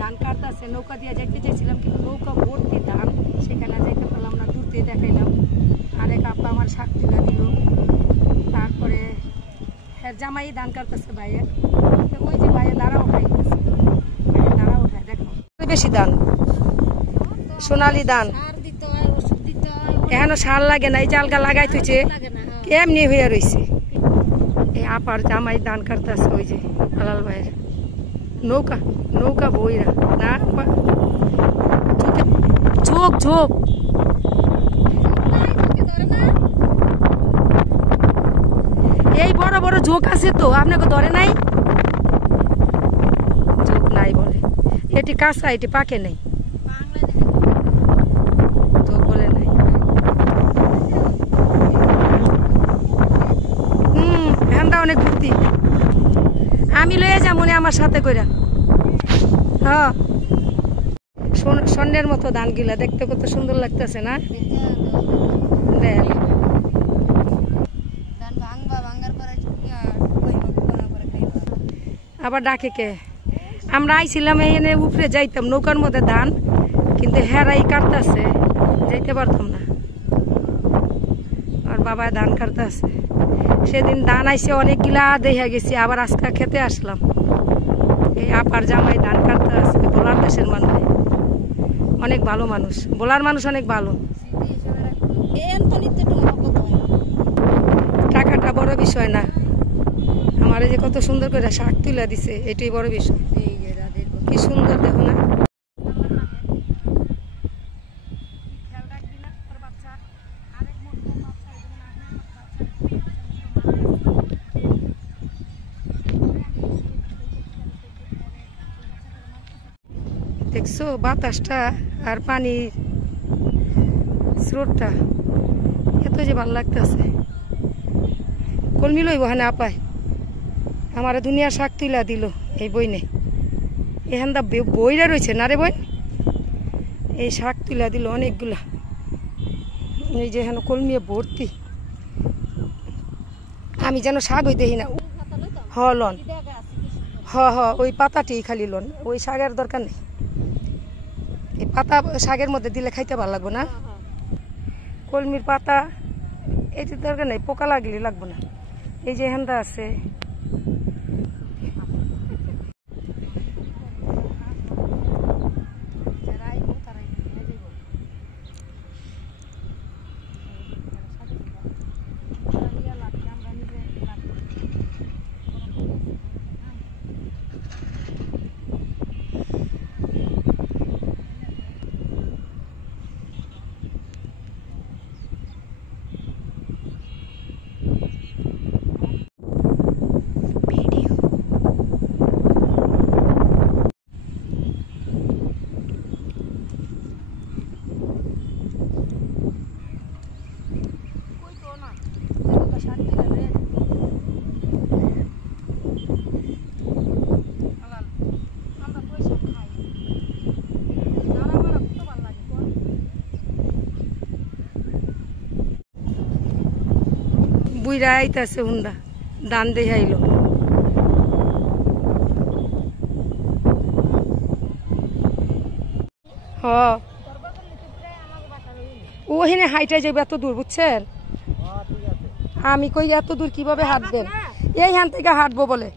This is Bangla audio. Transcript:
ধান কাটতেছে, নৌকা দিয়ে যেতে চাইছিলাম কিন্তু নৌকা ভর্তি ধান, সেখানে যেতে পারলাম না, দূর দিয়ে দেখাইলাম। আরেক আপা আমার শাক তুলা দিল। তারপরে হ্যাঁ জামাই ধান কাটতেছে ভাইয়ের, ওই যে ভাইয়ের দাঁড়া উঠাইতেছে, দাঁড়া উঠায় দেখো বেশি ধান, সোনালি ধান। এখনো সার লাগে না, এই জালগা লাগাই তুইছে এমনি হয়ে রয়েছে। এই আপার জামাই ধান কাটতেছে, ওই যে আলাল ভাইয়ের নৌকা, নৌকা বইরা না ঝোঁক ঝোঁক। এই বড় বড় ঝোঁক আছে তো, আপনাকে ধরে নাই? ঝোঁক নাই বলে, এটি কাঁচা, এটি পাকে নেই, ঝোঁক বলে নাই। হ্যান্ডা অনেক ঘুরতি, আমি লয়ে যা মনে আমার সাথে কইরা। হ্যাঁ স্বর্ণের মতো ধানগুলা দেখতে কত সুন্দর লাগতেছে না? দেখ আবার ডাকে কে? আমরা আইছিলাম এনে উপরে যাইতাম নৌকার মধ্যে ধান, কিন্তু হেরাই কাটতেছে, যাইতে পারতাম না। আর বাবা ধান কাটতেছে, সেদিন ধান আইসে অনেকগুলা দেখা গেছি, আবার আজকে খেতে আসলাম। এই আপার জামাই ধান কাটতে আছে, বোলার দেশের মানুষ, অনেক ভালো মানুষ, বোলার মানুষ অনেক ভালো। টাকাটা বড় বিষয় না, আমার যে কত সুন্দর করে শাক তুলে দিছে এটাই বড় বিষয়। কি সুন্দর দেখো না? দেখছো বাতাসটা আর পানি স্রোতটা এত যে ভালো লাগতেছে। কলমি লইব হানে আপায় আমার দুনিয়ার শাক তুলা দিল এই বইনে, এখান দা বইরা রয়েছে না রে বই, এই শাক তুলা দিল অনেকগুলা। এই যে এখানে কলমিয়ে ভর্তি, আমি যেন শাক হই দেখি না। হ লন, হ হ ওই পাতাটি খালি লন, ওই শাকের দরকার নেই। এই পাতা শাকের মধ্যে দিলে খাইতে ভালো লাগবে না, কলমির পাতা এটির দরকার নেই, পোকা লাগলে লাগবে না। এই যে হেন্দা আছে, বুইরা আইতাছে হুন্ডা দান দেখাইল। হ ওখানে হাইটা যাবে এত দূর, বুঝছেন? আমি কই এত দূর কিভাবে হাঁটবেন? এইখান থেকে হাঁটবো বলে।